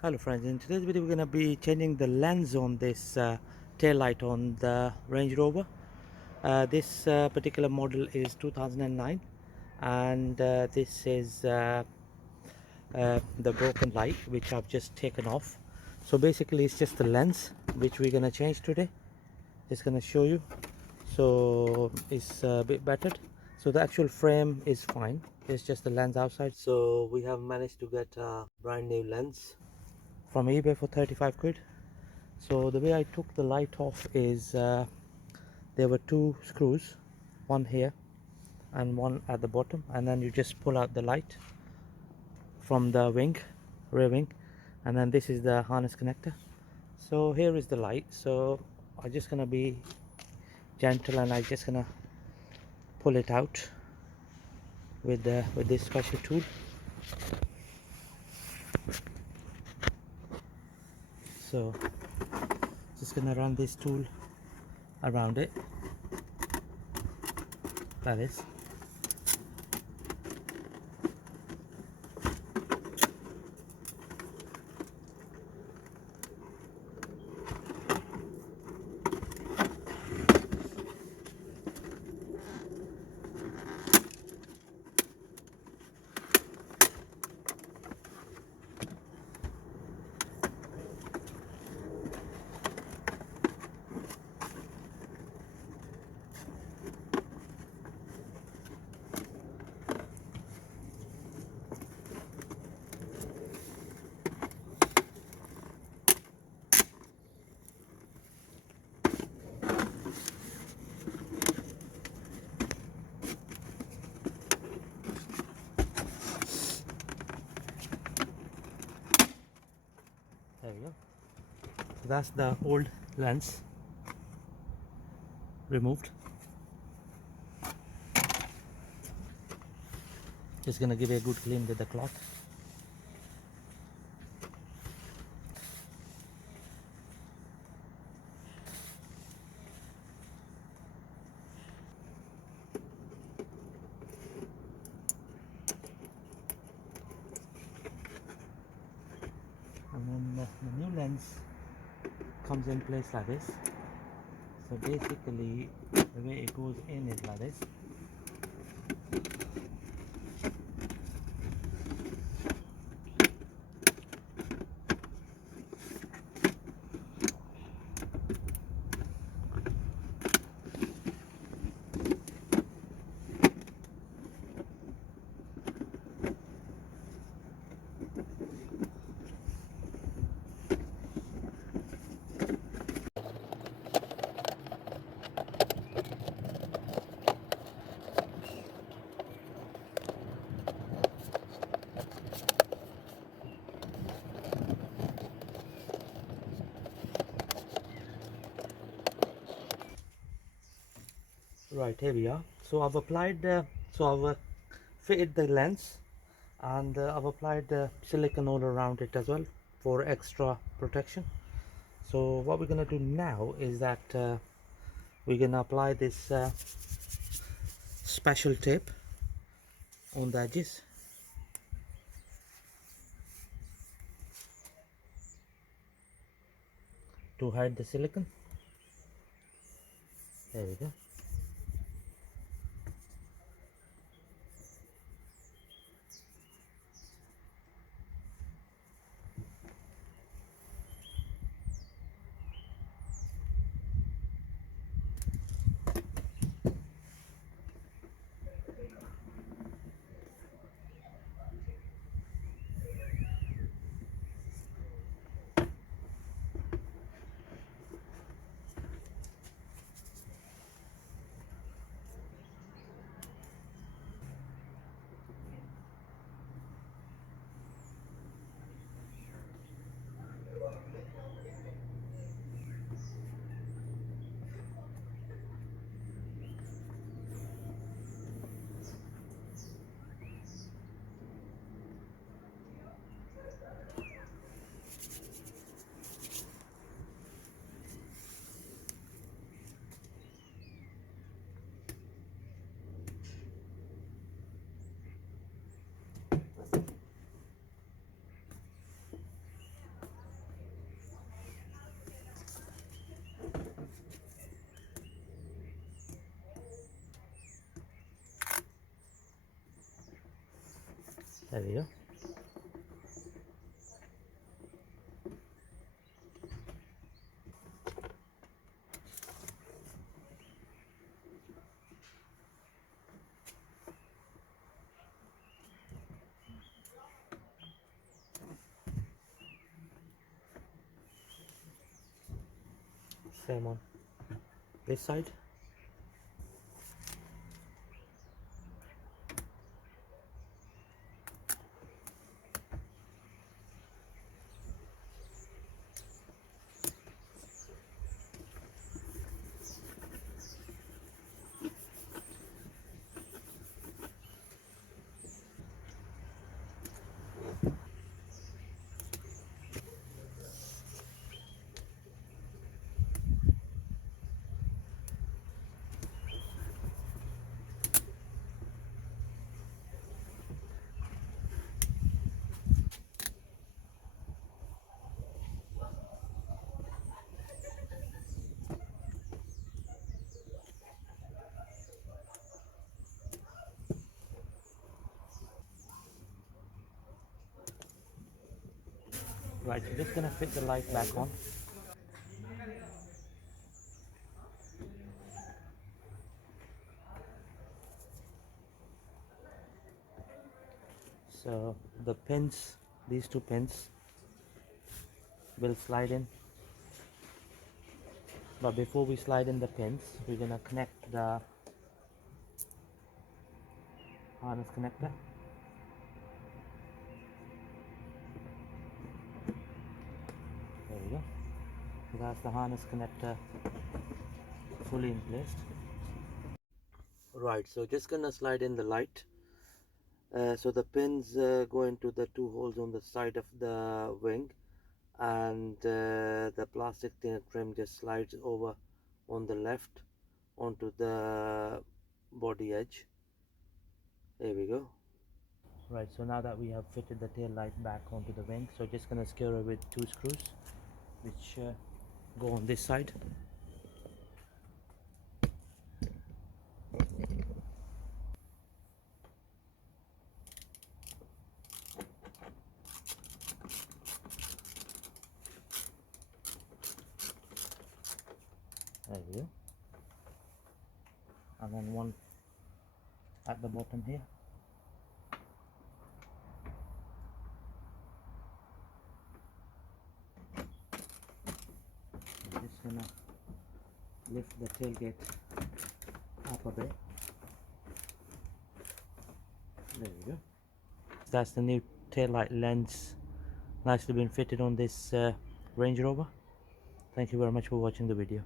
Hello friends, in today's video we're going to be changing the lens on this tail light on the Range Rover. This particular model is 2009 and this is the broken light which I've just taken off. So basically it's just the lens which we're going to change today. It's going to show you. So it's a bit battered. So the actual frame is fine. It's just the lens outside. So we have managed to get a brand new lens from eBay for 35 quid. So the way I took the light off is there were two screws, one here and one at the bottom, and then you just pull out the light from the rear wing, and then this is the harness connector. So here is the light. So I'm just gonna be gentle and I'm just gonna pull it out with this special tool. So just gonna run this tool around it, that is. There we go. So that's the old lens removed. Just gonna give it a good clean with the cloth. And then the new lens comes in place like this. So basically the way it goes in is like this. Right, here we are. So I've applied I've fitted the lens, and I've applied silicone all around it as well for extra protection. So what we're gonna do now is that we're gonna apply this special tape on the edges. To hide the silicone. There we go. There we go. Same on this side. Right, so just gonna fit the light back on. So the pins, these two pins will slide in, but before we slide in the pins, we're gonna connect the harness connector. There we go. So that's the harness connector fully in place. Right, so just gonna slide in the light. So the pins go into the two holes on the side of the wing, and the plastic trim just slides over on the left onto the body edge. There we go. Right, so now that we have fitted the tail light back onto the wing, so just gonna secure it with two screws which go on this side. There we go. And then one at the bottom here. I'm just gonna lift the tailgate up a bit. There we go. That's the new tail light lens, nicely been fitted on this Range Rover. Thank you very much for watching the video.